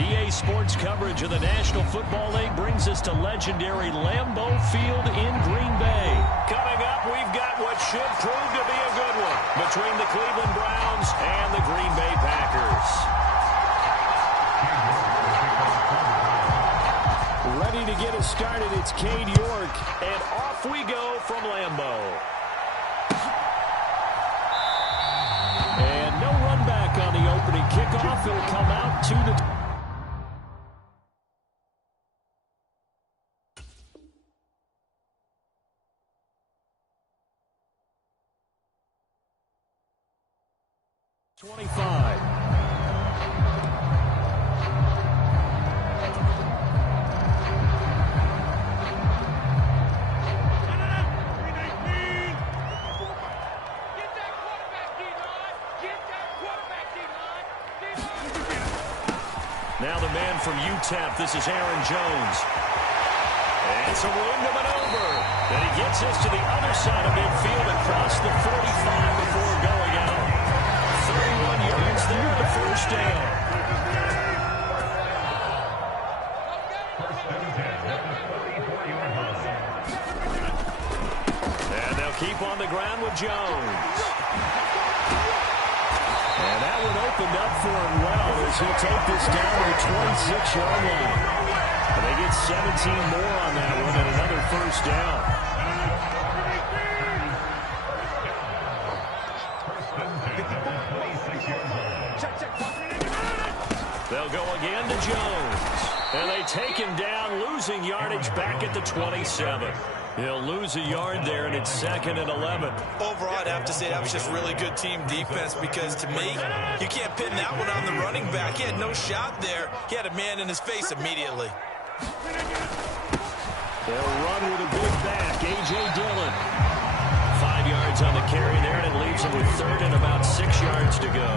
EA Sports coverage of the National Football League brings us to legendary Lambeau Field in Green Bay. Coming up, we've got what should prove to be a good one between the Cleveland Browns and the Green Bay Packers. Ready to get us started, it's Cade York, and off we go from Lambeau. And no run back on the opening kickoff. It'll come out to the... Now the man from UTEP, this is Aaron Jones. And it's a room to maneuver. And he gets us to the other side of midfield across the 45 before going out. 31 yards there, the first down. And they'll keep on the ground with Jones. And that one opened up for him well as he'll take this down to the 26-yard line. And they get 17 more on that one and another first down. They'll go again to Jones. And they take him down, losing yardage back at the 27. He'll lose a yard there, and it's 2nd and 11. Overall, I'd have to say that was just really good team defense because, to me, you can't pin that one on the running back. He had no shot there. He had a man in his face immediately. They'll run with a big back, A.J. Dillon. 5 yards on the carry there, and it leaves him with 3rd and about 6 yards to go.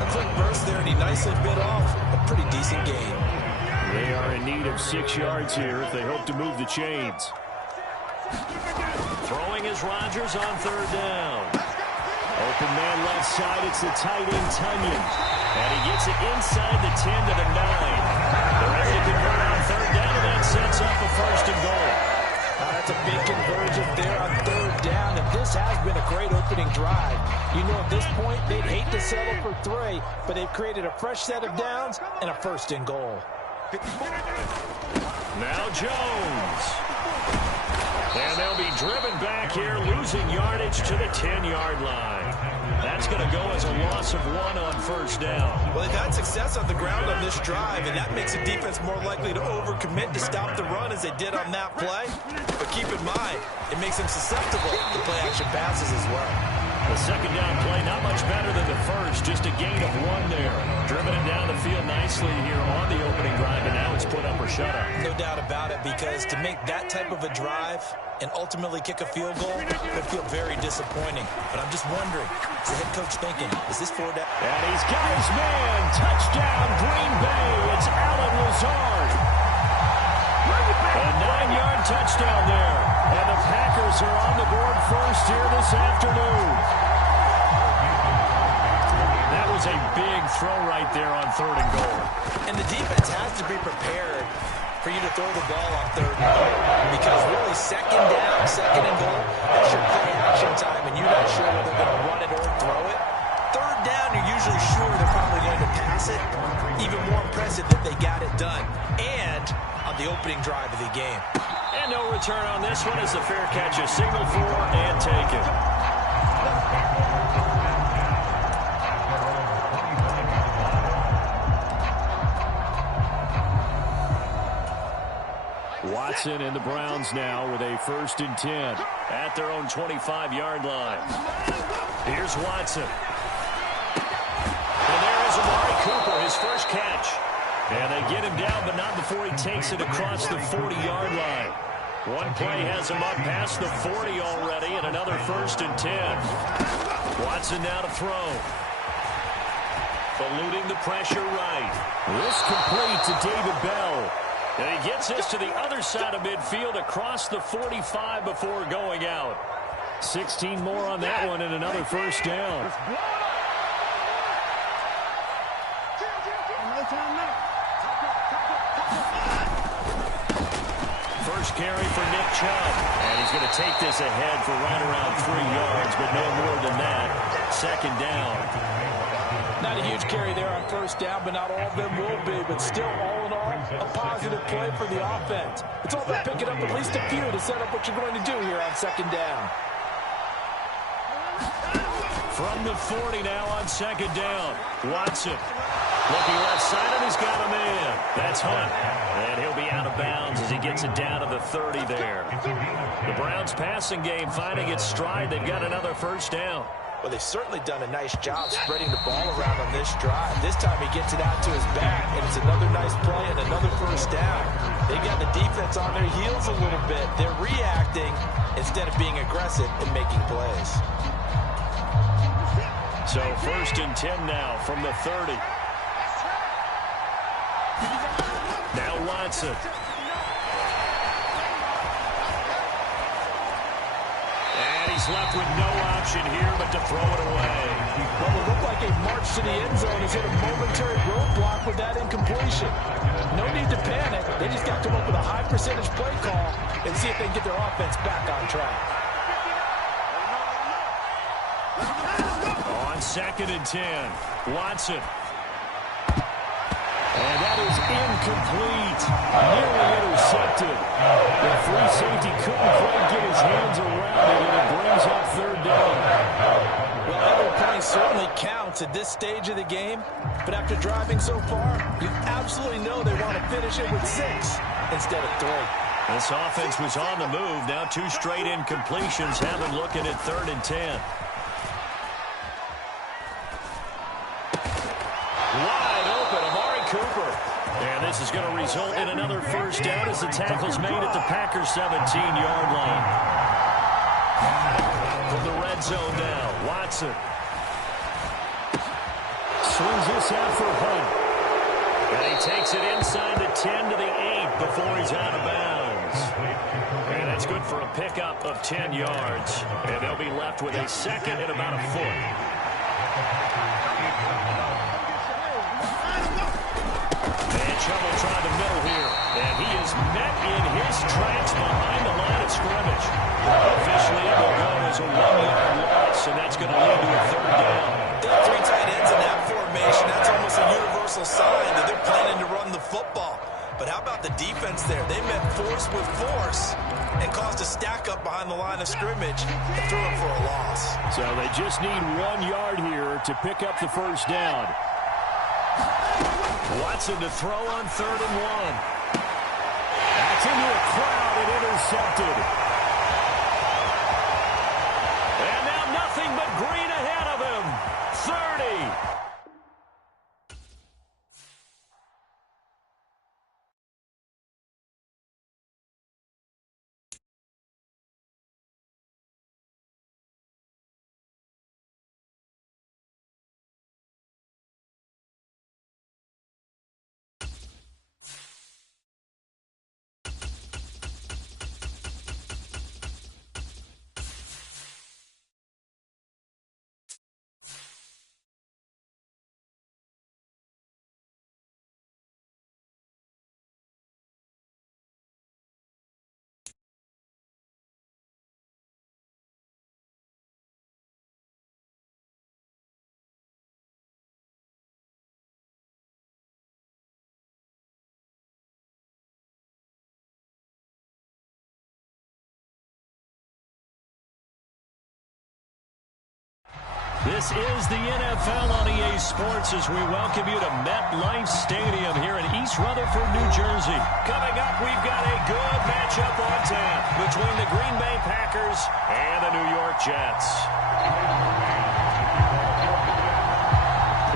A quick burst there, and he nicely bit off a pretty decent gain. They are in need of 6 yards here if they hope to move the chains. Throwing is Rodgers on 3rd down. Open man left side, it's the tight end Tunyon. And he gets it inside the 10 to the 9. They're ready to convert on 3rd down, and that sets up a 1st and goal. That's a big conversion there on 3rd down, and this has been a great opening drive. You know, at this point, they'd hate to settle for 3, but they've created a fresh set of downs and a 1st and goal. Now Jones. And they'll be driven back here, losing yardage to the 10-yard line. That's going to go as a loss of 1 on 1st down. Well, they've had success on the ground on this drive, and that makes the defense more likely to overcommit to stop the run as they did on that play. But keep in mind, it makes them susceptible to play-action passes as well. The 2nd down play, not much better than the first, just a gain of 1 there. Driven it down the field nicely here on the opening drive, and now it's put up or shut up. No doubt about it, because to make that type of a drive and ultimately kick a field goal would feel very disappointing. But I'm just wondering, is the head coach thinking, is this 4 down? And he's got his man. Touchdown, Green Bay. It's Allen Lazard. A 9-yard touchdown there. And the Packers are on the board first here this afternoon. That was a big throw right there on 3rd and goal. And the defense has to be prepared for you to throw the ball on 3rd and goal. Because really, 2nd down, 2nd and goal, that's your play action time, and you're not sure whether they're going to run it or throw it. 3rd down, you're usually sure they're probably going to pass it. Even more impressive that they got it done. And on the opening drive of the game. And no return on this one as the fair catch is signaled for and taken. Watson and the Browns now with a 1st and 10 at their own 25-yard line. Here's Watson. And there is Amari Cooper, his first catch. And they get him down, but not before he takes it across the 40-yard line. One play has him up past the 40 already, and another 1st and 10. Watson now to throw. Eluding the pressure right. This complete to David Bell. And he gets this to the other side of midfield across the 45 before going out. 16 more on that one and another 1st down. carry for Nick Chubb. And he's going to take this ahead for right around 3 yards, but no more than that. Second down. Not a huge carry there on first down, but not all of them will be. But still, all in all, a positive play for the offense. It's all about picking up at least a few to set up what you're going to do here on second down. From the 40 now on second down. Watson looking left side, and he's got a man. That's Hunt. And he'll be out of bounds as he gets it down to the 30 there. The Browns passing game finding its stride. They've got another first down. Well, they've certainly done a nice job spreading the ball around on this drive. This time he gets it out to his back, and it's another nice play and another first down. They got the defense on their heels a little bit. They're reacting instead of being aggressive and making plays. So first and 10 now from the 30. Now Watson. And he's left with no option here but to throw it away. Well, it looked like a march to the end zone has hit a momentary roadblock with that incompletion. No need to panic. They just got to come up with a high percentage play call and see if they can get their offense back on track. On second and 10, Watson. And that is incomplete. Nearly intercepted. The free safety couldn't quite get his hands around it, and it brings up third down. Well, every point certainly counts at this stage of the game, but after driving so far, you absolutely know they want to finish it with 6 instead of 3. This offense was on the move. Now 2 straight incompletions have them looking at third and 10. Wide open, Amari Cooper. And this is going to result in another first down as the tackle's made at the Packers' 17-yard line. From the red zone now, Watson. Swings this out for Hunt. And he takes it inside the 10 to the 8 before he's out of bounds. And that's good for a pickup of 10 yards. And they'll be left with a second and about a foot. Trouble trying to middle here, and he is met in his tracks behind the line of scrimmage. Officially, it will go as a 1-yard loss, and that's going to lead to a third down. They have 3 tight ends in that formation. That's almost a universal sign that they're planning to run the football. But how about the defense there? They met force with force and caused a stack up behind the line of scrimmage and threw it for a loss. So they just need 1 yard here to pick up the first down. Watson to throw on third and 1. That's into a crowd and intercepted. And now nothing but green ahead of him. 30. This is the NFL on EA Sports as we welcome you to MetLife Stadium here in East Rutherford, New Jersey. Coming up, we've got a good matchup on tap between the Green Bay Packers and the New York Jets.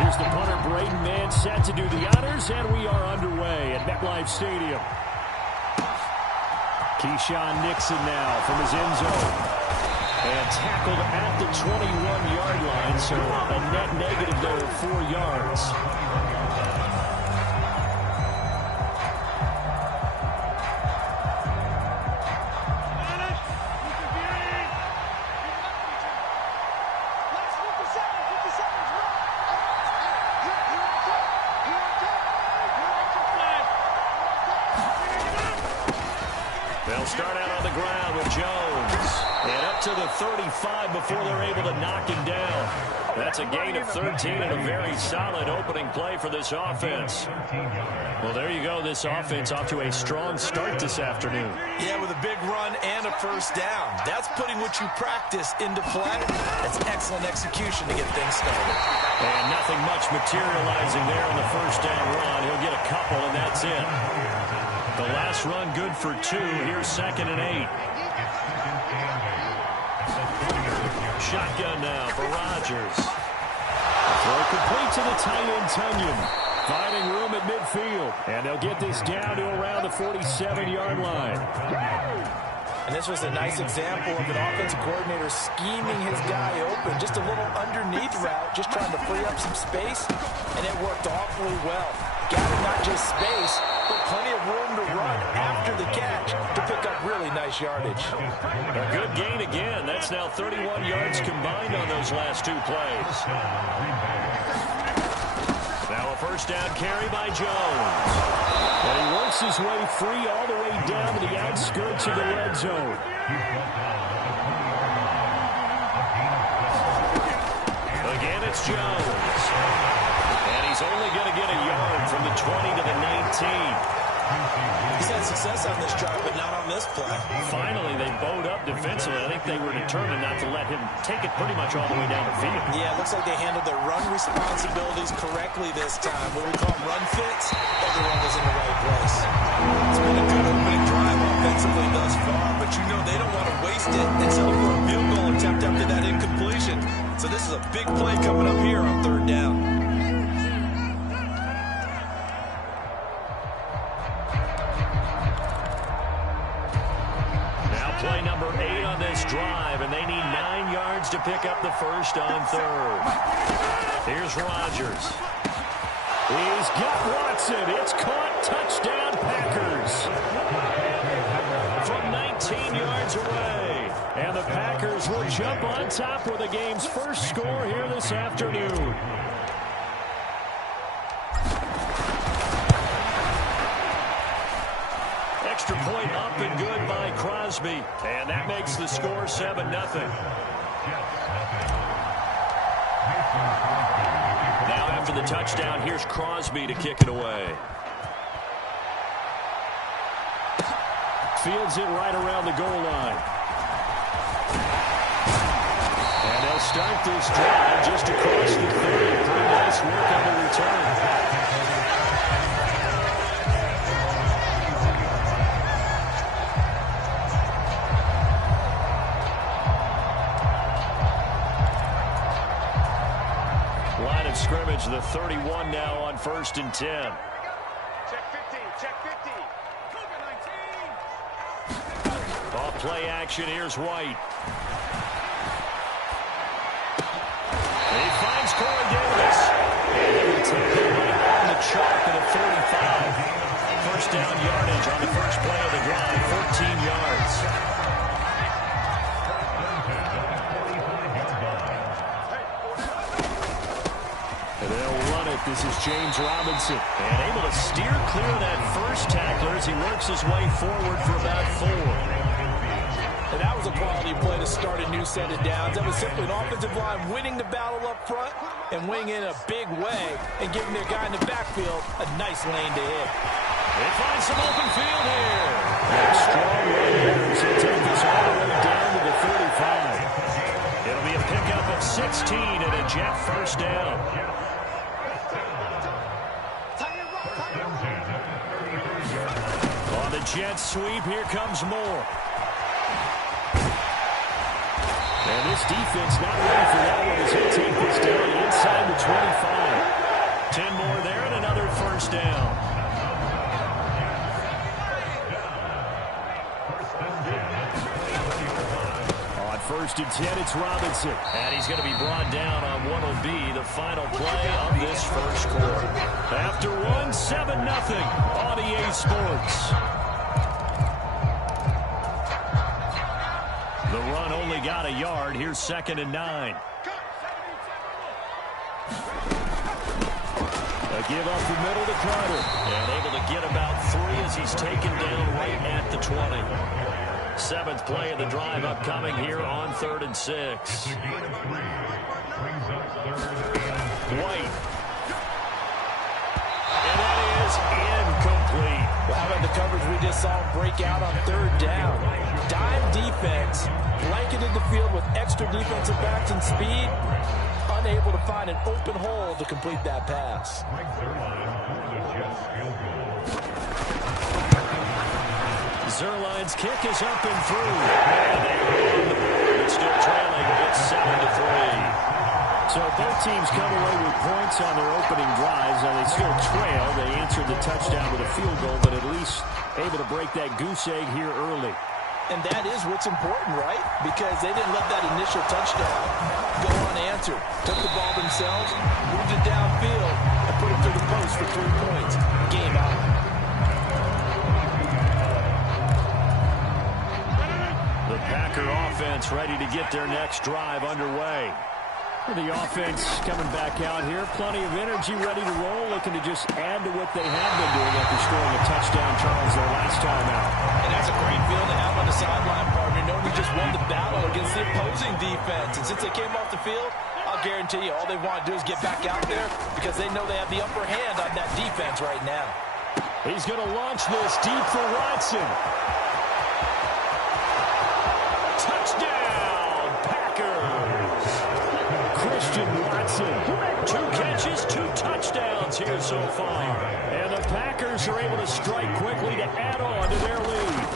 Here's the punter, Braden Mann, set to do the honors, and we are underway at MetLife Stadium. Keyshawn Nixon now from his end zone. And tackled at the 21-yard line, so a net negative there of 4 yards. They'll start out on the ground with Jones. And up to the 35 before they're able to knock him down. That's a gain of 13 and a very solid opening play for this offense. Well, there you go. This offense off to a strong start this afternoon. Yeah, with a big run and a first down. That's putting what you practice into play. That's excellent execution to get things started. And nothing much materializing there on the first down run. He'll get a couple, and that's it. The last run good for 2. Here's 2nd and 8. Shotgun now for Rodgers. Throw complete to the tight end, Tunyon. Finding room at midfield. And they'll get this down to around the 47-yard line. And this was a nice example of an offensive coordinator scheming his guy open. Just a little underneath route, just trying to free up some space. And it worked awfully well. Got him not just space, but plenty of room to run after the catch to pick up really nice yardage. A good gain again. That's now 31 yards combined on those last 2 plays. Now a first down carry by Jones. And he works his way free all the way down to the outskirts of the red zone. Again, it's Jones. And he's only going to get a yard from the 20 to the 19. He's had success on this drive, but not on this play. Finally, they bowed up defensively. I think they were determined not to let him take it pretty much all the way down the field. Yeah, it looks like they handled their run responsibilities correctly this time. What we call run fits, everyone was in the right place. It's been a good opening drive offensively thus far, but you know they don't want to waste it and settle for a field goal attempt after that incompletion. So this is a big play coming up here on 3rd down. Play number 8 on this drive, and they need 9 yards to pick up the first on 3rd. Here's Rodgers. He's got Watson. It's caught. Touchdown, Packers. From 19 yards away. And the Packers will jump on top with the game's first score here this afternoon. Extra point up and good by Crosby. And that makes the score 7-0. Now after the touchdown, here's Crosby to kick it away. Fields it right around the goal line. And they'll start this drive just across the 30. Pretty nice work on the return. Scrimmage, the 31 now on 1st and 10. Check 15, check 15. Off play action, here's White. And he finds Corey Davis. And he will take it right on the chalk at a 35. First down yardage on the first play of the drive, 14 yards. This is James Robinson. And able to steer clear of that first tackler as he works his way forward for about 4. And that was a quality play to start a new set of downs. That was simply an offensive line winning the battle up front and winning in a big way and giving their guy in the backfield a nice lane to hit. They find some open field here. And strong runners will take this all the way down to the 35. It'll be a pickup of 16 and a Jet first down. On the jet sweep, here comes Moore. And this defense not ready for that one as he'll take this down inside the 25. 10 more there and another first down. On 1st and 10, it's Robinson. And he's going to be brought down on what will be the final play of this first quarter. After 7-0 on EA Sports. The run only got a yard. Here's 2nd and 9. A give up the middle to Carter. And able to get about 3 as he's taken down right at the 20. 7th play of the drive upcoming here on 3rd and 6. White. And that is incomplete. Wow, about the coverage we just saw break out on 3rd down. Dime defense, blanketed the field with extra defensive backs and speed, unable to find an open hole to complete that pass. Zuerlein's kick is up and through. And they run the board. It's still trailing. It's 7-3. So both teams come away with points on their opening drives. Now they still trail. They answered the touchdown with a field goal, but at least able to break that goose egg here early. And that is what's important, right? Because they didn't let that initial touchdown go unanswered. Took the ball themselves, moved it downfield, and put it through the post for 3 points. Game out. The Packer offense ready to get their next drive underway. The offense coming back out here. Plenty of energy, ready to roll, looking to just add to what they have been doing after scoring a touchdown, Charles, their last time out. And that's a great feeling to have on the sideline, partner, knowing we just won the battle against the opposing defense. And since they came off the field, I'll guarantee you all they want to do is get back out there because they know they have the upper hand on that defense right now. He's going to launch this deep for Watson. Touchdown, Packers! Christian Watson. 2 catches, 2 touchdowns here so far. And the Packers are able to strike quickly to add on to their lead.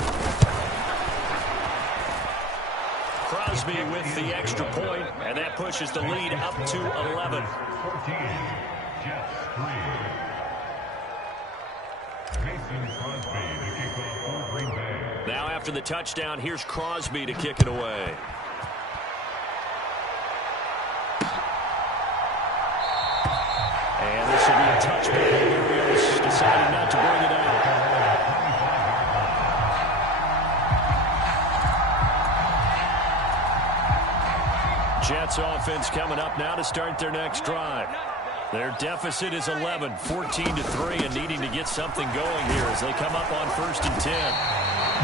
Crosby with the extra point, and that pushes the lead up to 11. Now after the touchdown, here's Crosby to kick it away. And this will be a touchback. Ariels deciding not to bring it out. Jets offense coming up now to start their next drive. Their deficit is 11, 14-3, and needing to get something going here as they come up on 1st and 10.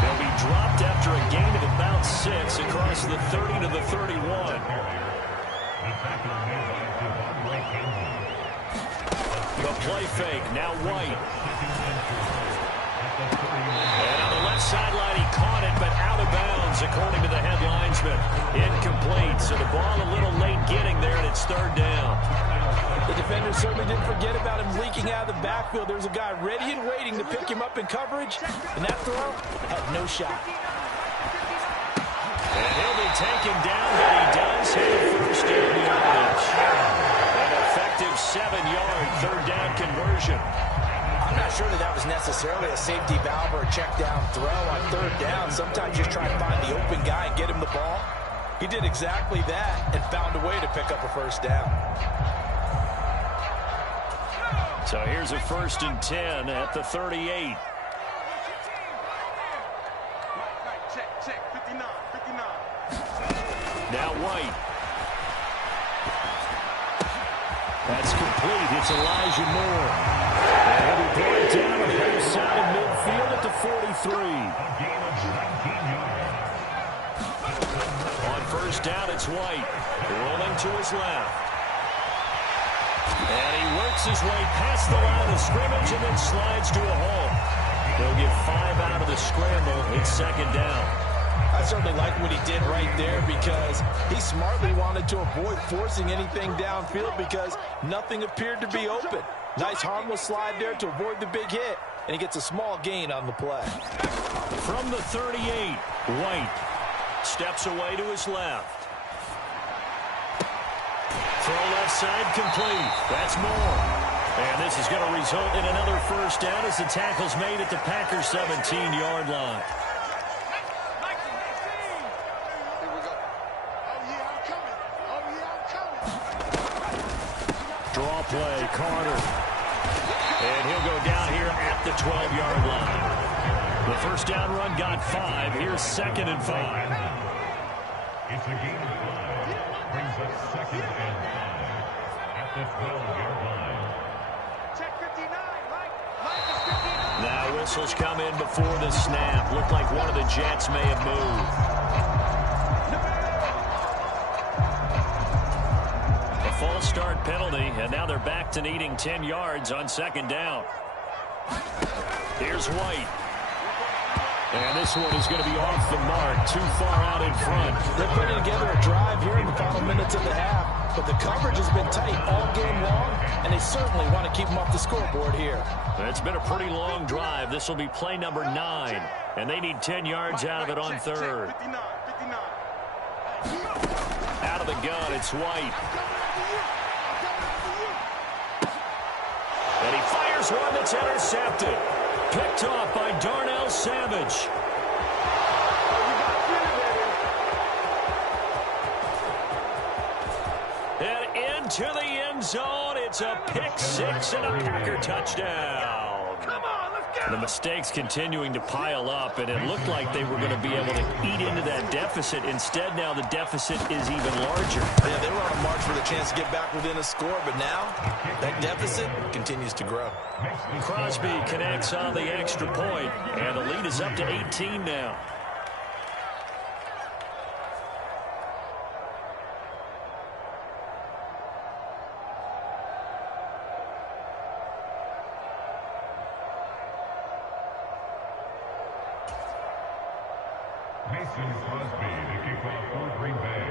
They'll be dropped after a gain of about 6 across the 30 to the 31. The play fake, now White. And on the left sideline, he caught it, but out of bounds, according to the head linesman. Incomplete, so the ball a little late getting there, and it's 3rd down. The defender certainly didn't forget about him leaking out of the backfield. There's a guy ready and waiting to pick him up in coverage, and that throw had no shot. And he'll be taken down, but he does have 1st down yardage. An effective 7-yard 3rd down conversion. I'm not sure that was necessarily a safety valve or a check down throw on 3rd down. Sometimes you just try to find the open guy and get him the ball. He did exactly that and found a way to pick up a 1st down. So here's a 1st and 10 at the 38. Check, 59. Now White. That's complete. It's Elijah Moore. And he'll be brought down on the other side of midfield at the 43. On 1st down, it's White. Rolling to his left. And he works his way past the line of scrimmage and then slides to a hole. They'll get 5 out of the scramble. It's 2nd down. I certainly like what he did right there because he smartly wanted to avoid forcing anything downfield because nothing appeared to be open. Nice harmless slide there to avoid the big hit, and he gets a small gain on the play. From the 38, White steps away to his left. Throw left side complete. That's Moore. And this is going to result in another 1st down as the tackle's made at the Packers 17-yard line. Draw play, Carter. And he'll go down here at the 12-yard line. The 1st down run got 5. Here's 2nd and 5. It's a gain of 5. Brings up 2nd and 5 at the 12-yard line. Check Now whistles come in before the snap. Looked like one of the Jets may have moved. A false start penalty, and now they're back to needing 10 yards on second down. Here's White. And this one is going to be off the mark, too far out in front. They're putting together a drive here in the final minutes of the half, but the coverage has been tight all game long, and they certainly want to keep them off the scoreboard here. It's been a pretty long drive. This will be play number 9, and they need 10 yards out of it on third. Out of the gun, it's White. And he fires one that's intercepted. Picked off by Darnell Savage. And into the end zone. It's a pick six and a Packer touchdown. Come on, let's go. The mistakes continuing to pile up, and it looked like they were going to be able to eat into that deficit. Instead, now the deficit is even larger. Yeah, they were on a march for the chance to get back within a score, but now that deficit continues to grow. Crosby connects on the extra point, and the lead is up to 18 now. Mason Crosby to kick off for Green Bay.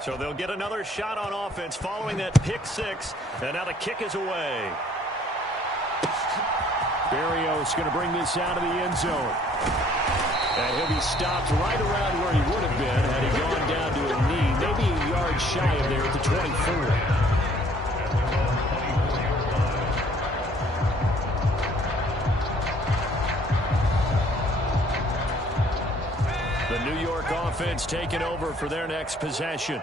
So they'll get another shot on offense following that pick six, and now the kick is away. Berrios going to bring this out of the end zone. And he'll be stopped right around where he would have been had he gone down to a knee, maybe a yard shy of there at the 24. The New York offense taking over for their next possession.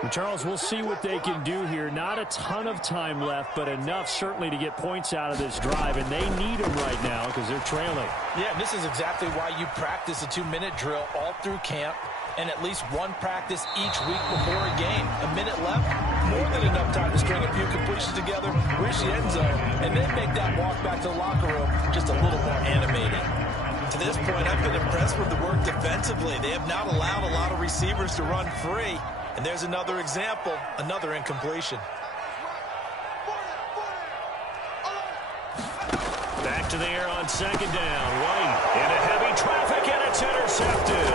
Well, Charles, we'll see what they can do here. Not a ton of time left, but enough certainly to get points out of this drive, and they need them right now because they're trailing. Yeah, this is exactly why you practice a 2-minute drill all through camp and at least one practice each week before a game. A minute left, more than enough time to string a few completions together, reach the end zone, and then make that walk back to the locker room just a little more animated. To this point, I've been impressed with the work defensively. They have not allowed a lot of receivers to run free. And there's another example, another incompletion. Back to the air on second down. White into heavy traffic, and it's intercepted.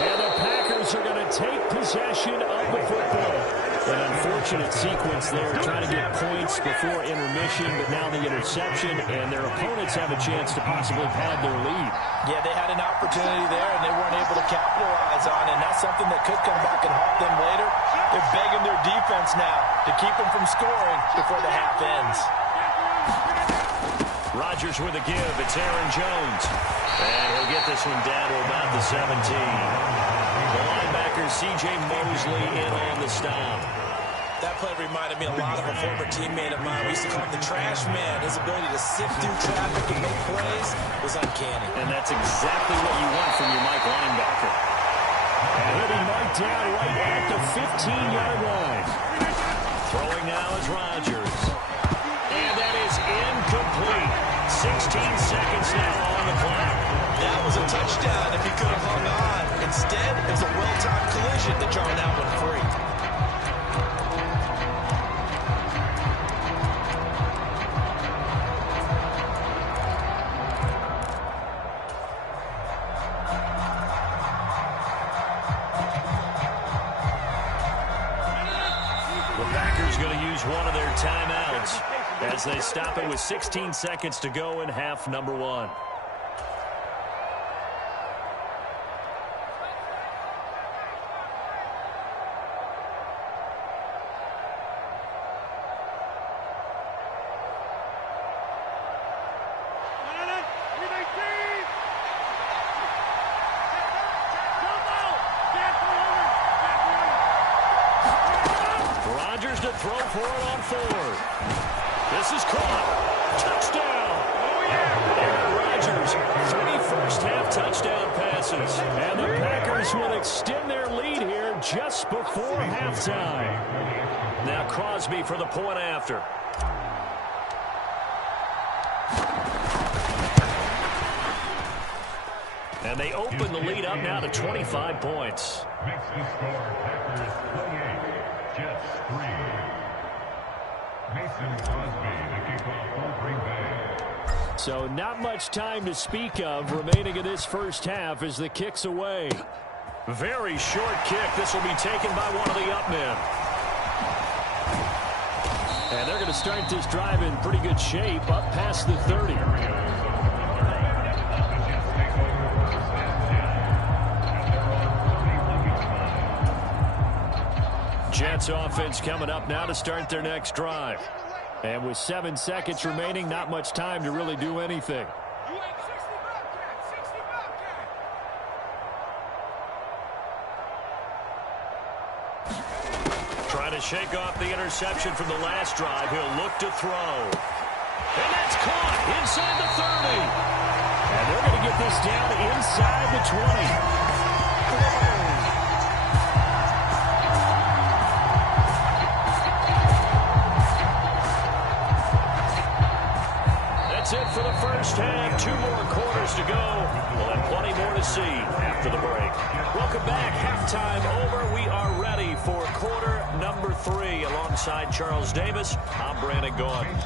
And the Packers are going to take possession of the football. An unfortunate sequence there, trying to get points before intermission, but now the interception, and their opponents have a chance to possibly pad their lead. Yeah, they had an opportunity there, and they weren't able to capitalize on it, and that's something that could come back and haunt them later. They're begging their defense now to keep them from scoring before the half ends. Rodgers with a give. It's Aaron Jones. And he'll get this one down to about the 17. The linebacker, C.J. Mosley, in on the stop. That play reminded me a lot of a former teammate of mine. We used to call him the trash man. His ability to sift through traffic and make plays was uncanny. And that's exactly what you want from your Mike linebacker. And he'll be marked down right at the 15-yard line. Throwing now is Rodgers. And that is incomplete. 16 seconds now on the clock. That was a touchdown if he could have hung on. Instead, it was a well-timed collision that jarred that one free. The Packers going to use one of their timeouts as they stop it with 16 seconds to go in half number 1. Rodgers to throw for it on 4. This is caught. Touchdown. Aaron Rodgers, 3 first-half touchdown passes. And the Packers will extend their lead here just before halftime. Now Crosby for the point after. And they open the lead up now to 25 points. Makes the score Packers 28, Jets 3. Mason Crosby, the kickoff for Green Bay. So not much time to speak of remaining in this first half as the kick's away. Very short kick. This will be taken by one of the up men. And they're going to start this drive in pretty good shape up past the 30. Jets offense coming up now to start their next drive. And with 7 seconds remaining, not much time to really do anything. Trying to shake off the interception from the last drive. He'll look to throw. And that's caught inside the 30. And they're going to get this down inside the 20. That's it for the first half. 2 more quarters to go. We'll have plenty more to see after the break. Welcome back. Halftime over. We are ready for quarter number 3. Alongside Charles Davis, I'm Brandon Gaudin.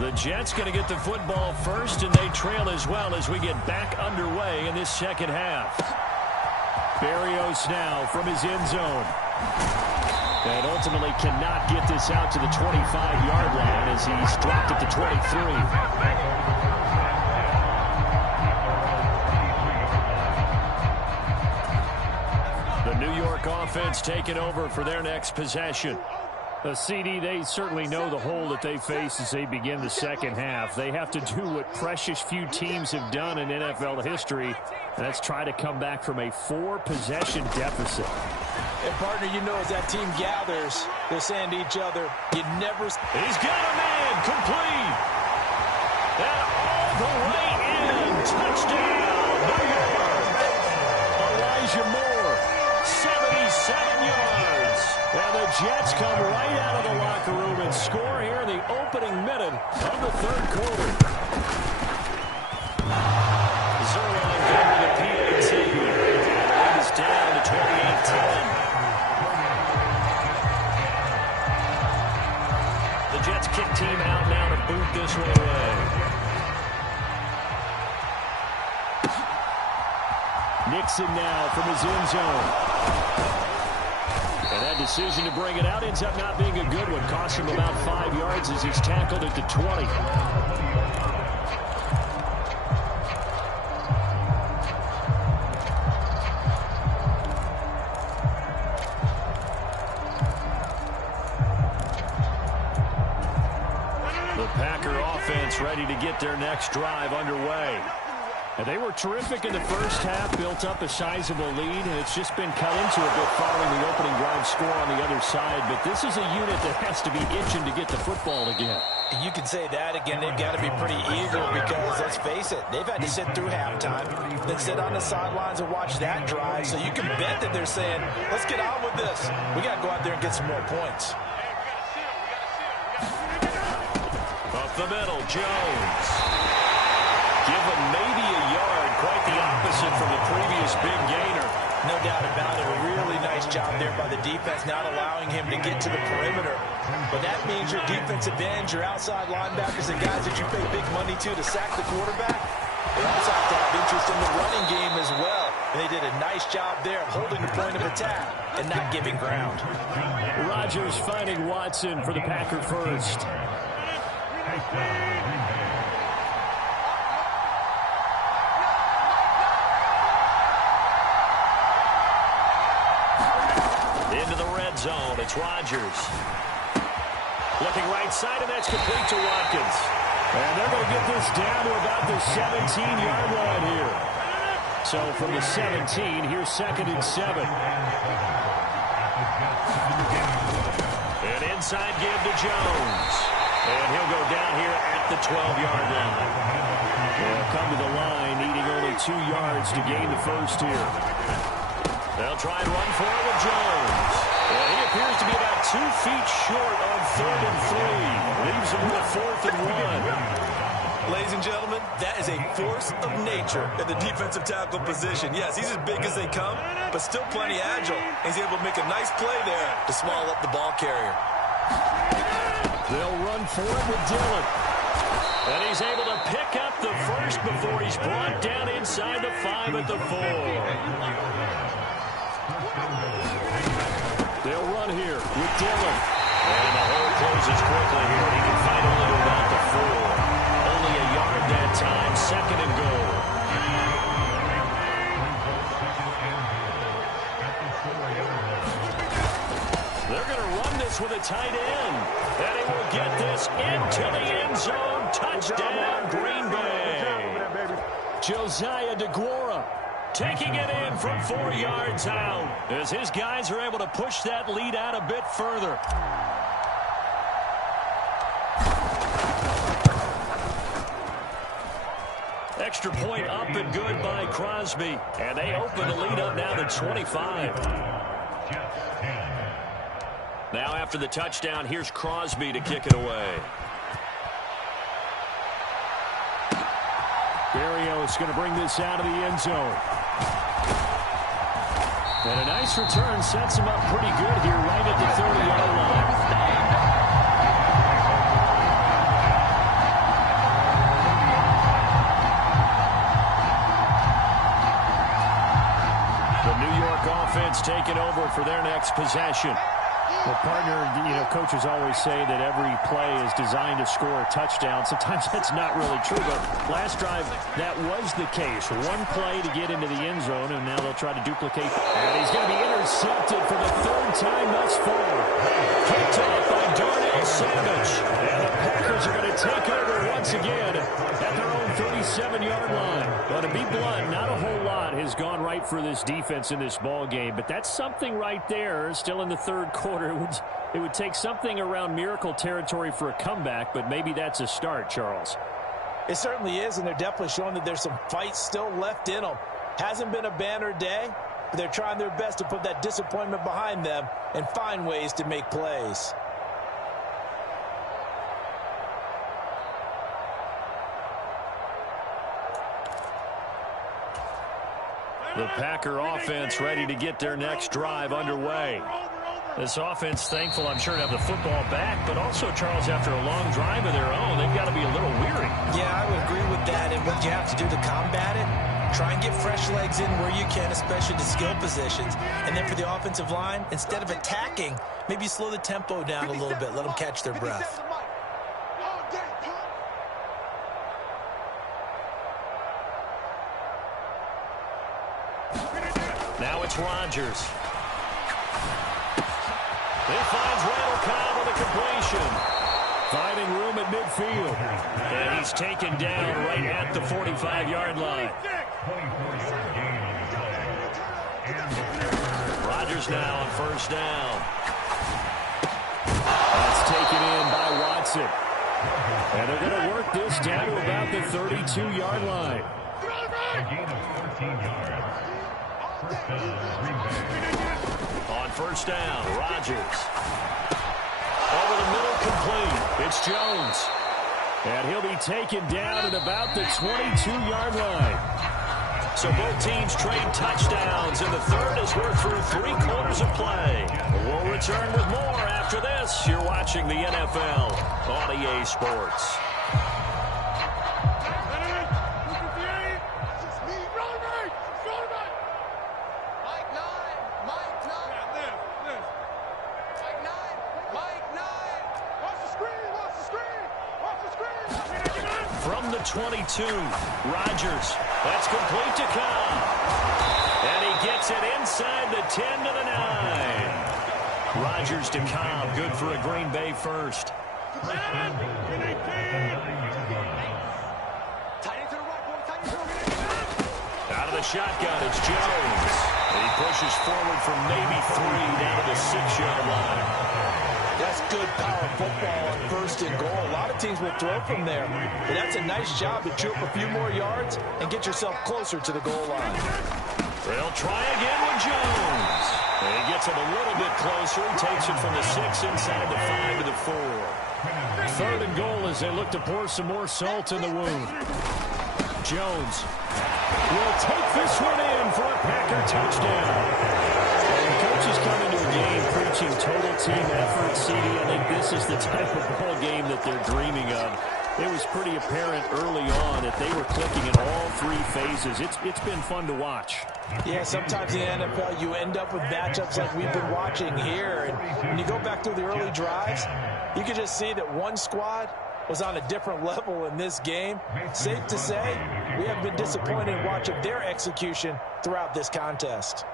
The Jets going to get the football first, and they trail as well as we get back underway in this second half. Berrios now from his end zone. And ultimately cannot get this out to the 25-yard line as he's dropped at the 23. The New York offense taking over for their next possession. CD, they certainly know the hole that they face as they begin the second half. They have to do what precious few teams have done in NFL history, and that's try to come back from a 4-possession deficit. And, partner, you know as that team gathers, they're saying to each other, you never... He's got a man, complete. And all the way in. Touchdown, New York. Elijah Moore, 77 yards. And the Jets come right out of the locker room and score here in the opening minute of the third quarter. Zerline going to the PAT. And the lead is down to 28-10. Jets kick team out now to boot this one away. Nixon now from his end zone. And that decision to bring it out ends up not being a good one. Costs him about 5 yards as he's tackled at the 20. Ready to get their next drive underway. And they were terrific in the first half, built up a sizable lead, and it's just been cut into a bit following the opening drive score on the other side. But this is a unit that has to be itching to get the football again. You can say that again. They've got to be pretty eager because, let's face it, they've had to sit through halftime, then sit on the sidelines and watch that drive. So you can bet that they're saying, let's get on with this. We got to go out there and get some more points. Up the middle, Jones. Given maybe a yard, quite the opposite from the previous big gainer. No doubt about it. A really nice job there by the defense, not allowing him to get to the perimeter. But that means your defensive ends, your outside linebackers, and guys that you pay big money to sack the quarterback, they also have to have interest in the running game as well. And they did a nice job there of holding the point of attack and not giving ground. Rodgers finding Watson for the Packer first. Into the red zone, it's Rodgers. Looking right side, and that's complete to Watkins. And they're going to get this down to about the 17-yard line here. So from the 17, here's 2nd and 7. An inside give to Jones. And he'll go down here at the 12-yard line. They'll come to the line, needing only 2 yards to gain the first here. They'll try and run for it with Jones. And he appears to be about 2 feet short of 3rd and 3. Leaves him with 4th and 1. Ladies and gentlemen, that is a force of nature at the defensive tackle position. Yes, he's as big as they come, but still plenty agile. He's able to make a nice play there to small up the ball carrier. They'll run for it with Dillon. And he's able to pick up the first before he's brought down inside the 5 at the 4. They'll run here with Dillon. And the hole closes quickly here. He can fight only to about the 4. Only a yard that time, 2nd and goal. They're going to run this with a tight end. And he will get this into the end zone. Touchdown, Green Bay. Josiah DeGuara taking it in from 4 yards out as his guys are able to push that lead out a bit further. Extra point up and good by Crosby. And they open the lead up now to 25. Now after the touchdown, here's Crosby to kick it away. Berrios going to bring this out of the end zone. And a nice return sets him up pretty good here right at the 30-yard line. The New York offense taking over for their next possession. Well, partner, coaches always say that every play is designed to score a touchdown. Sometimes that's not really true, but last drive, that was the case. One play to get into the end zone, and now they'll try to duplicate. And he's going to be intercepted for the 3rd time thus far. Picked off by Darnell Savage. And the Packers are going to take over once again at their own 37-yard line. But to be blunt, not a whole lot has gone right for this defense in this ball game, but that's something right there. Still in the 3rd quarter. It would take something around miracle territory for a comeback, but maybe that's a start, Charles. It certainly is, and they're definitely showing that there's some fight still left in them. Hasn't been a banner day, but they're trying their best to put that disappointment behind them and find ways to make plays. The Packer offense ready to get their next drive underway. This offense thankful, I'm sure, to have the football back, but also, Charles, after a long drive of their own, they've got to be a little weary. Yeah, I would agree with that. And what you have to do to combat it, try and get fresh legs in where you can, especially the skill positions. And then for the offensive line, instead of attacking, maybe slow the tempo down a little bit. Let them catch their breath. Now it's Rodgers. He finds Randall Cobb with a completion. Finding room at midfield. And he's taken down right at the 45-yard line. Rodgers now on 1st down. That's taken in by Watson. And they're going to work this down to about the 32-yard line. A gain of 14 yards. On 1st down, Rodgers. Over the middle, complete. It's Jones. And he'll be taken down at about the 22-yard line. So both teams trade touchdowns, and the 3rd as we're through 3 quarters of play. We'll return with more after this. You're watching the NFL on EA Sports. From the 22, Rodgers. That's complete to Cobb. And he gets it inside the 10 to the 9. Rodgers to Cobb. Good for a Green Bay first. Out of the shotgun, it's Jones. And he pushes forward from maybe 3 down to the 6-yard line. Yeah, That's good power football on 1st and goal. A lot of teams will throw from there, but that's a nice job to chew up a few more yards and get yourself closer to the goal line. They'll try again with Jones. And he gets it a little bit closer. He takes it from the 6 inside the 5 to the 4. 3rd and goal as they look to pour some more salt in the wound. Jones will take this one in for a Packer touchdown. And coaches come into a game preaching total team effort. CD, I think this is the type of ball game that they're dreaming of. It was pretty apparent early on that they were clicking in all 3 phases. It's been fun to watch. Yeah, sometimes in the NFL you end up with matchups like we've been watching here. And when you go back through the early drives, you can just see that one squad was on a different level in this game. Safe to say, we have been disappointed in watching their execution throughout this contest.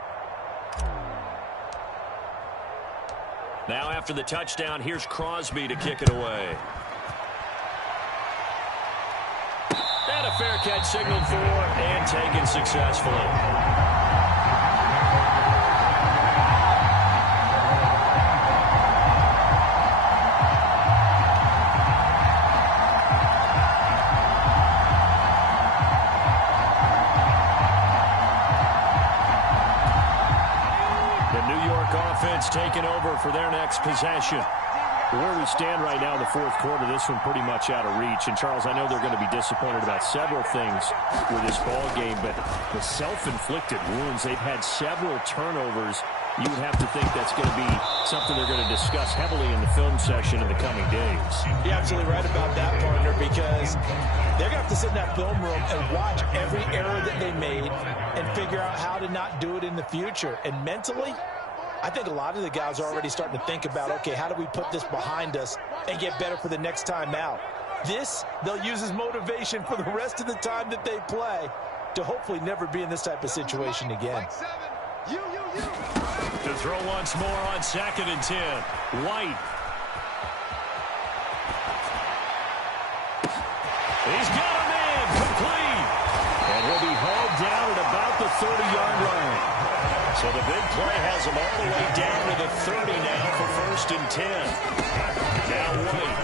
Now after the touchdown, here's Crosby to kick it away. And a fair catch signaled for and taken successfully. Taking over for their next possession. Where we stand right now in the 4th quarter, this one pretty much out of reach. And, Charles, I know they're going to be disappointed about several things with this ball game, but the self-inflicted wounds, they've had several turnovers. You would have to think that's going to be something they're going to discuss heavily in the film session in the coming days. You're absolutely right about that, partner, because they're going to have to sit in that film room and watch every error that they made and figure out how to not do it in the future. And mentally, I think a lot of the guys are already starting to think about, okay, how do we put this behind us and get better for the next time out? This, they'll use as motivation for the rest of the time that they play to hopefully never be in this type of situation again. To throw once more on 2nd and 10. White. He's got a man complete. And he'll be hauled down at about the 30-yard line. So the big play has him all the way down to the 30 now for 1st and 10. Now White.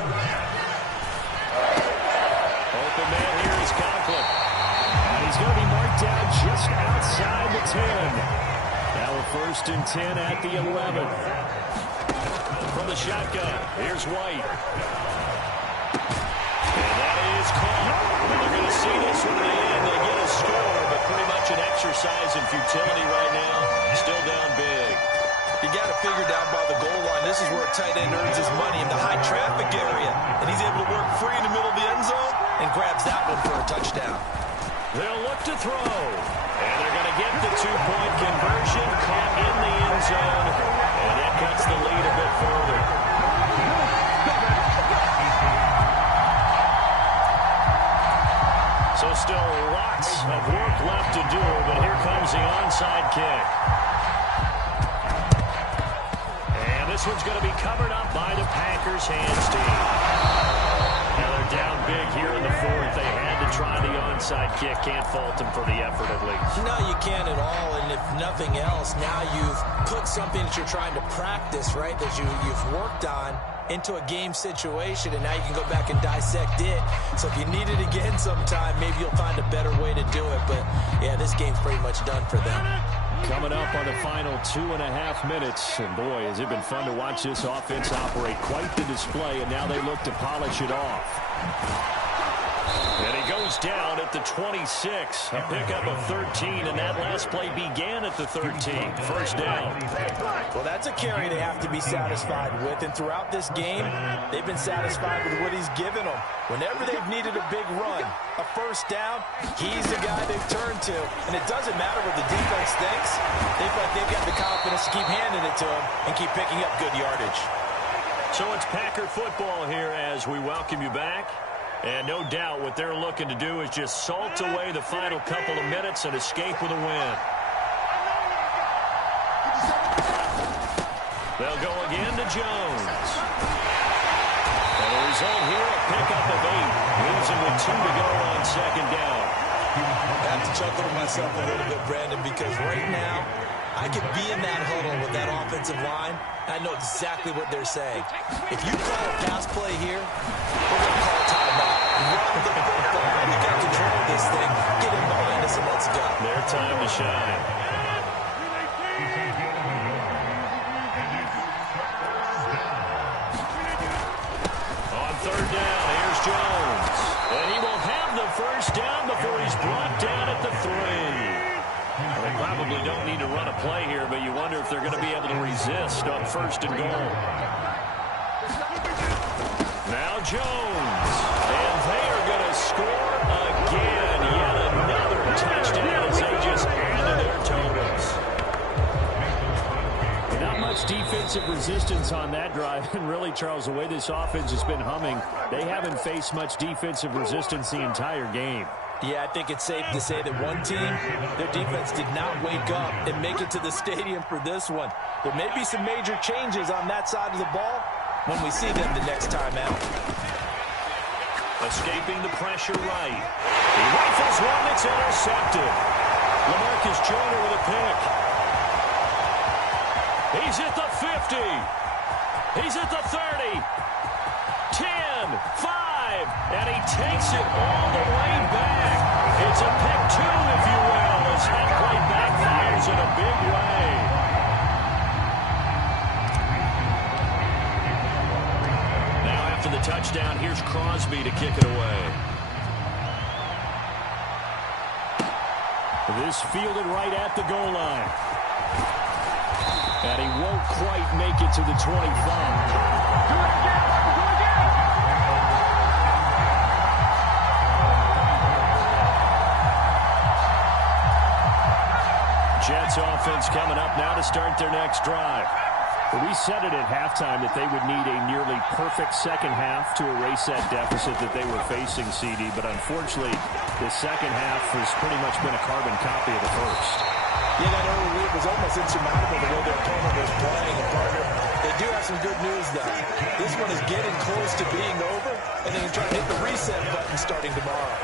Open man here is Conklin. And he's going to be marked down just outside the 10. Now a 1st and 10 at the 11. From the shotgun, here's White. And that is caught. They're going to see this one in the end. They get a score, but pretty much an exercise in futility right now. Still down big. You got to figure down by the goal line. This is where a tight end earns his money in the high traffic area. And he's able to work free in the middle of the end zone and grabs that one for a touchdown. They'll look to throw. And they're going to get the 2-point conversion. Caught in the end zone. And that cuts the lead a bit further. So still lots of work left to do, but here comes the onside kick. And this one's going to be covered up by the Packers hands team. Now they're down big here in the 4th. They had to try the onside kick. Can't fault them for the effort at least. No, you can't at all. And if nothing else, now you've put something that you're trying to practice, right, that you've worked on into a game situation, and now you can go back and dissect it. So if you need it again sometime, maybe you'll find a better way to do it. But, yeah, this game's pretty much done for them. Coming up on the final 2.5 minutes. And, boy, has it been fun to watch this offense operate. Quite the display, and now they look to polish it off. And he goes down at the 26. A pickup of 13, and that last play began at the 13. 1st down. Well, that's a carry they have to be satisfied with. And throughout this game, they've been satisfied with what he's given them. Whenever they've needed a big run, a 1st down, he's the guy they've turned to. And it doesn't matter what the defense thinks. They feel like they've got the confidence to keep handing it to him and keep picking up good yardage. So it's Packer football here as we welcome you back. And no doubt what they're looking to do is just salt away the final couple of minutes and escape with a win. They'll go again to Jones. And the result here, a pickup of 8. Leaves him with 2 to go on 2nd down. I have to chuckle to myself a little bit, Brandon, because right now I could be in that huddle with that offensive line. I know exactly what they're saying. If you call a pass play here, we're going to call timeout. Run the football. We got control of this thing. Get in behind us and let's go. Their time to shine. On third down, here's Jones. And he will have the first down before he's brought down at the 3. They probably don't need to run a play here, but you wonder if they're going to be able to resist on first and goal. Now Jones. And they are going to score again. Yet another touchdown as they just added their totals. Not much defensive resistance on that drive. And really, Charles, the way this offense has been humming, they haven't faced much defensive resistance the entire game. Yeah, I think it's safe to say that one team, their defense did not wake up and make it to the stadium for this one. There may be some major changes on that side of the ball when we see them the next time out. Escaping the pressure right. He rifles one that's intercepted. LaMarcus Joyner with a pick. He's at the 50. He's at the 30. 10, 5. And he takes it all the way back. It's a pick 2, if you will, as that play backfires in a big way. Now after the touchdown, here's Crosby to kick it away. This fielded right at the goal line. And he won't quite make it to the 25. Jets offense coming up now to start their next drive. We said it at halftime that they would need a nearly perfect second half to erase that deficit that they were facing, CD. But unfortunately, the second half has pretty much been a carbon copy of the first. Yeah, that early lead was almost insurmountable the way their opponent was playing. And partner, they do have some good news, though. This one is getting close to being over, and they can try to hit the reset button starting tomorrow.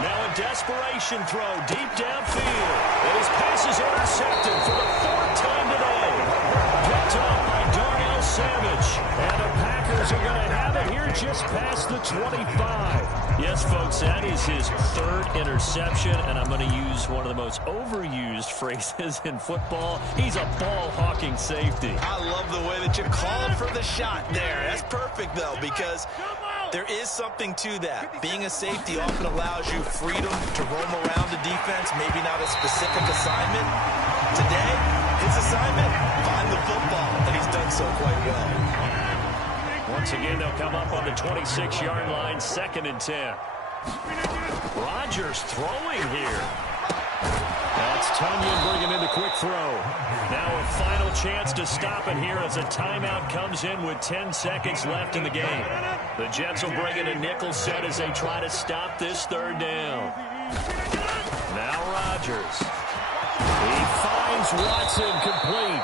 Now a desperation throw deep downfield. And his pass is intercepted for the 4th time today. Picked up by Darnell Savage. And the Packers are going to have it here just past the 25. Yes, folks, that is his 3rd interception. And I'm going to use one of the most overused phrases in football. He's a ball-hawking safety. I love the way that you called for the shot there. That's perfect, though, because there is something to that. Being a safety often allows you freedom to roam around the defense, maybe not a specific assignment. Today, his assignment, find the football, and he's done so quite well. Once again, they'll come up on the 26-yard line, 2nd and 10. Rodgers throwing here. That's Tonyan bringing in the quick throw. Now a final chance to stop it here as a timeout comes in with 10 seconds left in the game. The Jets will bring in a nickel set as they try to stop this 3rd down. Now Rodgers. He finds Watson complete.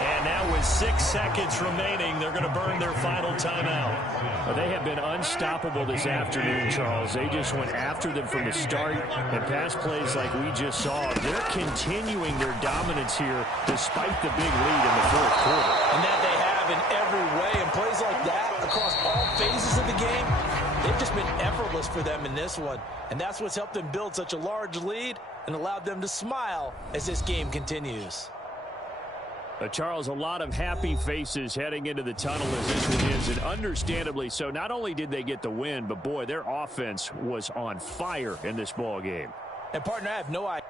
And now with 6 seconds remaining, they're going to burn their final timeout. Well, they have been unstoppable this afternoon, Charles. They just went after them from the start. And pass plays like we just saw, they're continuing their dominance here despite the big lead in the 4th quarter. And that they have in every way. And plays like that across all phases of the game, they've just been effortless for them in this one. And that's what's helped them build such a large lead and allowed them to smile as this game continues. Charles, a lot of happy faces heading into the tunnel as this one is, and understandably so. Not only did they get the win, but boy, their offense was on fire in this ball game. And partner, I have no idea.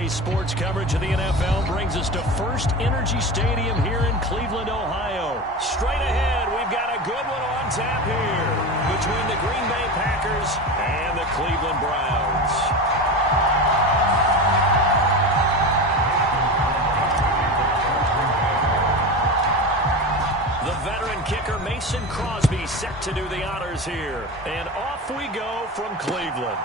Today's sports coverage of the NFL brings us to First Energy Stadium here in Cleveland, Ohio. Straight ahead, we've got a good one on tap here between the Green Bay Packers and the Cleveland Browns. The veteran kicker Mason Crosby set to do the honors here. And off we go from Cleveland.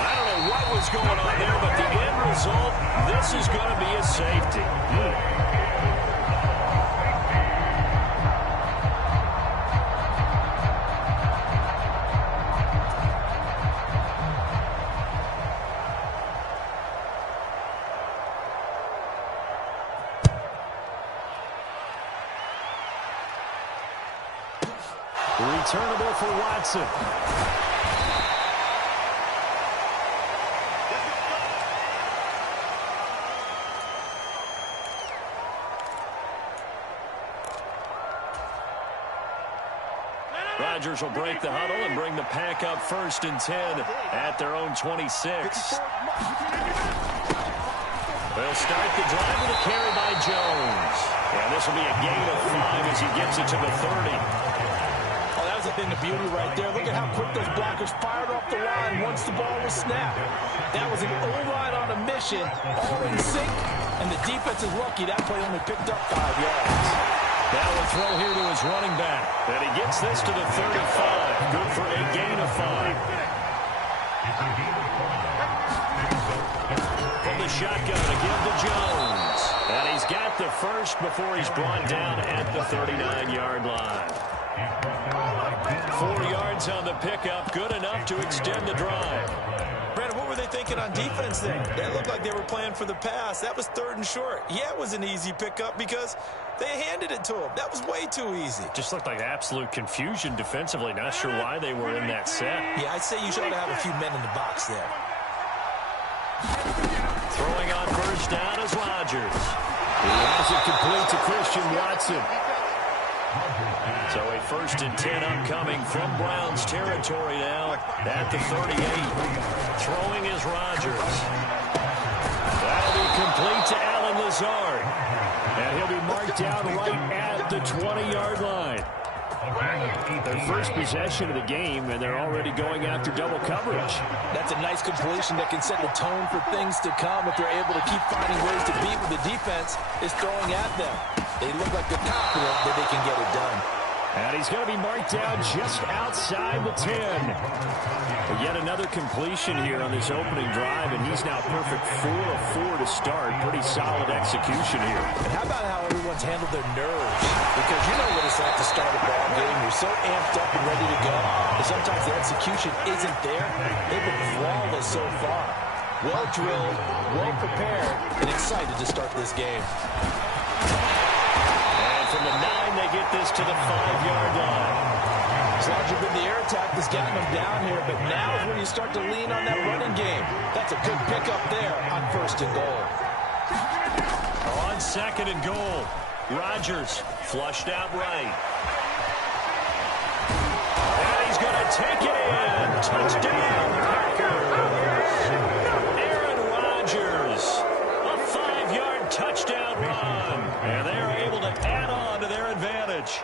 I don't know what was going on there, but the end result, this is going to be a safety. Returnable for Watson. Rodgers will break the huddle and bring the pack up 1st and 10 at their own 26. They'll start the drive with a carry by Jones. And this will be a gain of 5 as he gets it to the 30. Oh, that was a thing of beauty right there. Look at how quick those blockers fired off the line once the ball was snapped. That was an O-line on a mission, all in sync, and the defense is lucky that play only picked up 5 yards. Now a throw here to his running back. And he gets this to the 35. Good for a gain of 5. From the shotgun to give to Jones. And he's got the first before he's brought down at the 39-yard line. 4 yards on the pickup. Good enough to extend the drive. Brandon, what were they thinking on defense then? That looked like they were playing for the pass. That was 3rd and short. Yeah, it was an easy pickup because they handed it to him. That was way too easy. Just looked like absolute confusion defensively. Not sure why they were in that set. Yeah, I'd say you should have a few men in the box there. Throwing on 1st down is Rodgers. He has it complete to Christian Watson. So a 1st and 10 upcoming from Browns territory now at the 38. Throwing is Rodgers. That'll be complete to Allen Lazard. And he'll be marked down right at the 20-yard line. Their first possession of the game, and they're already going after double coverage. That's a nice completion that can set the tone for things to come if they're able to keep finding ways to beat what the defense is throwing at them. They look like they're confident that they can get it done. And he's going to be marked down just outside the 10. But yet another completion here on this opening drive, and he's now perfect 4 of 4 to start. Pretty solid execution here. And how about how everyone's handled their nerves? Because you know what it's like to start a ball game. You're so amped up and ready to go. And sometimes the execution isn't there. They've been flawless so far. Well drilled, well prepared, and excited to start this game. From the 9, they get this to the 5-yard line. It's largely been the air attack that's gotten them down here, but now is when you start to lean on that running game. That's a good pickup there on 1st and goal. On 2nd and goal, Rodgers flushed out right. And he's going to take it in. Touchdown, Packers. Aaron Rodgers, a 5-yard touchdown run. And they are able to add on to their advantage.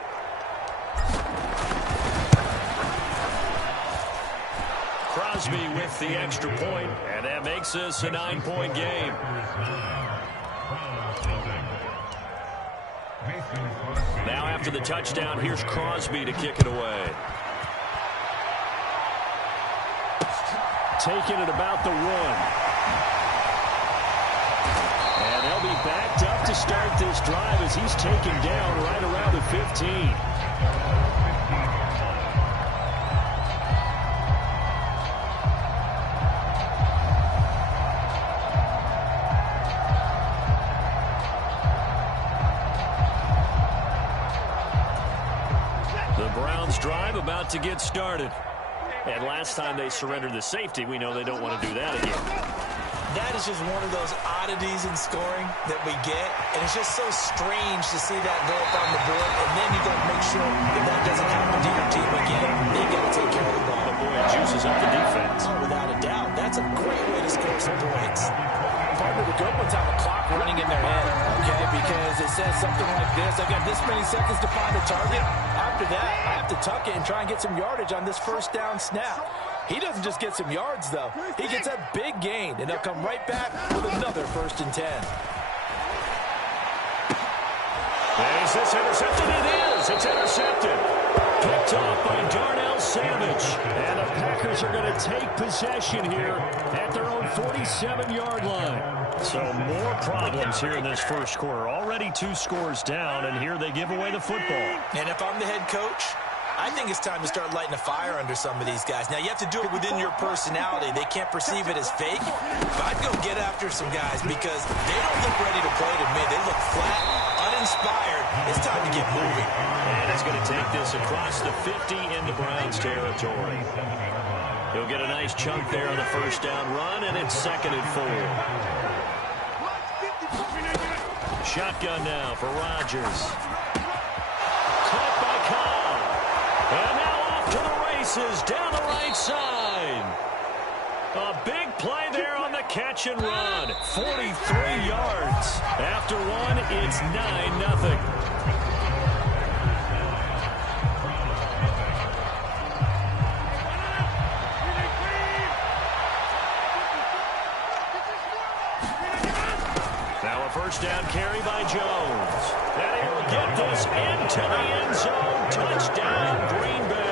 Crosby with the extra point, and that makes this a 9-point game. Now after the touchdown, here's Crosby to kick it away. Taking it about the 1. And they'll be backed up to start this drive as he's taken down right around the 15. The Browns drive about to get started. And last time they surrendered the safety, we know they don't want to do that again. That is just one of those oddities in scoring that we get. And it's just so strange to see that go up on the board. And then you got to make sure that that doesn't happen to your team again. They got to take care of the ball. But boy, it juices up the defense. Oh, without a doubt. That's a great way to score some points. Part of the good ones have a clock running in their head, okay? Because it says something like this. I've got this many seconds to find a target. After that, I have to tuck it and try and get some yardage on this first down snap. He doesn't just get some yards, though. He gets a big gain, and he'll come right back with another 1st and 10. Is this intercepted? It is. It's intercepted. Picked off by Darnell Savage. And the Packers are going to take possession here at their own 47-yard line. So more problems here in this first quarter. Already 2 scores down, and here they give away the football. And if I'm the head coach, I think it's time to start lighting a fire under some of these guys. Now, you have to do it within your personality. They can't perceive it as fake. But I'd go get after some guys because they don't look ready to play to me. They look flat, uninspired. It's time to get moving. And he's going to take this across the 50 into Browns territory. He'll get a nice chunk there on the first down run, and it's 2nd and 4. Shotgun now for Rodgers. Caught by Cobb. And now off to the races down the right side. A big play there on the catch and run. 43 yards. After one, it's 9-0. Now a first down carry by Jones. And he'll get this into the end zone. Touchdown, Green Bay.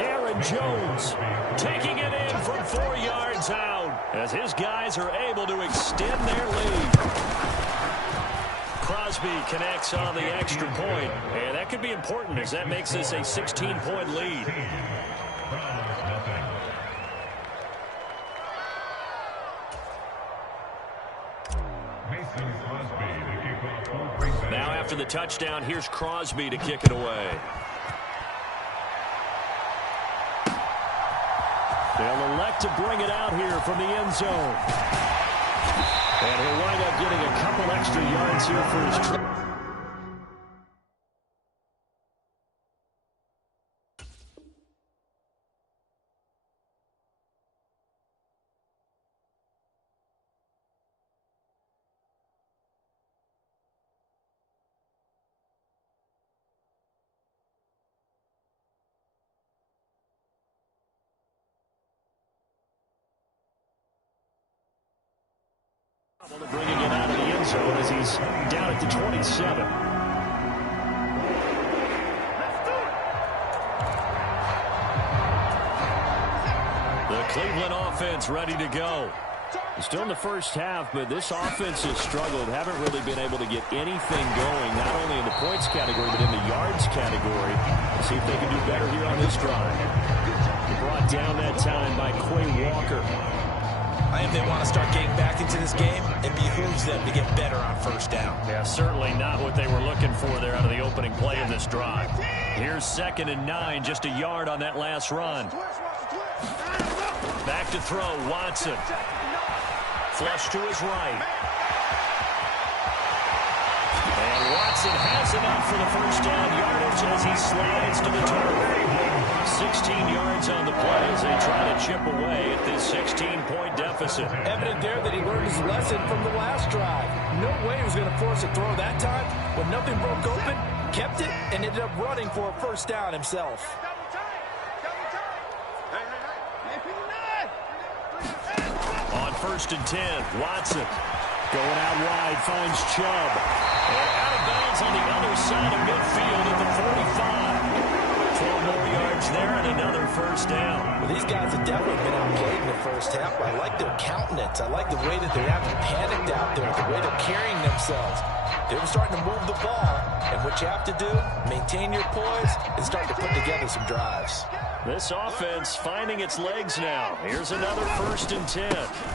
Aaron Jones taking it in from 4 yards out as his guys are able to extend their lead. Crosby connects on the extra point, and that could be important as that makes this a 16-point lead. Now after the touchdown, here's Crosby to kick it away. They'll elect to bring it out here from the end zone. And he'll wind up getting a couple extra yards here for his trip. Bringing it out of the end zone as he's down at the 27. The Cleveland offense ready to go. Still in the first half, but this offense has struggled. Haven't really been able to get anything going, not only in the points category, but in the yards category. Let's see if they can do better here on this drive. Brought down that time by Quay Walker. If they want to start getting back into this game, it behooves them to get better on first down. Yeah, certainly not what they were looking for there out of the opening play of this drive. Here's 2nd and 9, just a yard on that last run. Back to throw, Watson. Flush to his right. And Watson has enough for the first down yardage as he slides to the turf. 16 yards on the play as they try to chip away at this 16-point deficit. Evident there that he learned his lesson from the last drive. No way he was going to force a throw that time. When nothing broke open, kept it, and ended up running for a first down himself. On 1st and 10, Watson going out wide, finds Chubb. And out of bounds on the other side of midfield at the 45. 12 more yards there and another first down. Well, these guys have definitely been outplayed in the first half. I like their countenance. I like the way that they haven't panicked out there, the way they're carrying themselves. They're starting to move the ball, and what you have to do, maintain your poise, and start to put together some drives. This offense finding its legs now. Here's another 1st and 10.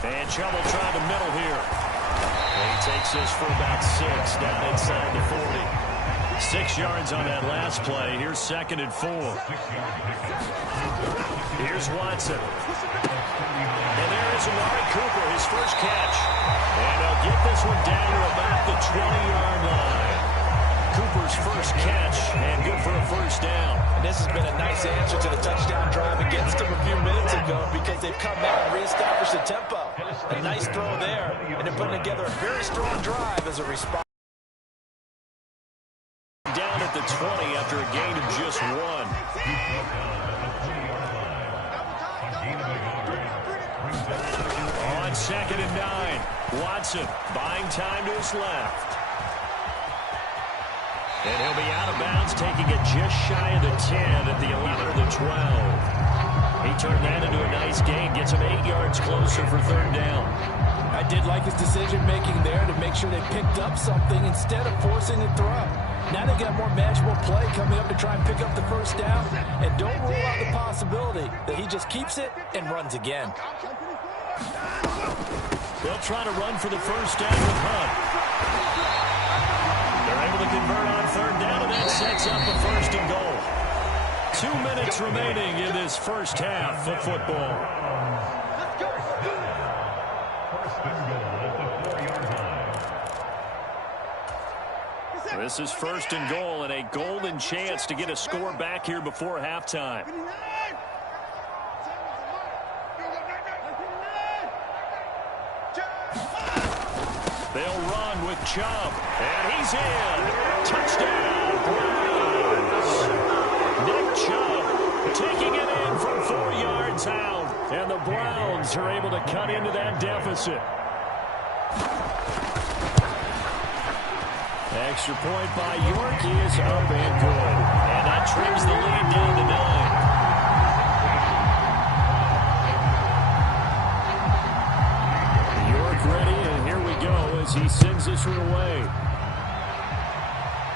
And Chubb will try the middle here. And he takes this for about 6 down inside the 40. 6 yards on that last play. Here's 2nd and 4. Here's Watson. And there is Amari Cooper, his first catch. And they'll get this one down to about the 20-yard line. Cooper's first catch, and good for a first down. And this has been a nice answer to the touchdown drive against them a few minutes ago because they've come back and reestablished the tempo. A nice throw there, and they're putting together a very strong drive as a response. Down at the 20 after a gain of just 1. On 2nd and 9, Watson buying time to his left. And he'll be out of bounds, taking it just shy of the 10 at the 11 of the 12. He turned that into a nice gain, gets him 8 yards closer for 3rd down. I did like his decision-making there to make sure they picked up something instead of forcing a throw. Now they got more manageable play coming up to try and pick up the first down. And don't rule out the possibility that he just keeps it and runs again. They'll try to run for the first down with Hunt. They're able to convert on 3rd down, and that sets up a 1st and goal. 2 minutes remaining in this first half of football. This is 1st and goal, and a golden chance to get a score back here before halftime. They'll run with Chubb, and he's in. Touchdown, Browns. Nick Chubb taking it in from 4 yards out, and the Browns are able to cut into that deficit. Extra point by York is up and good. And that trims the lead down to 9. York ready, and here we go as he sends this one away.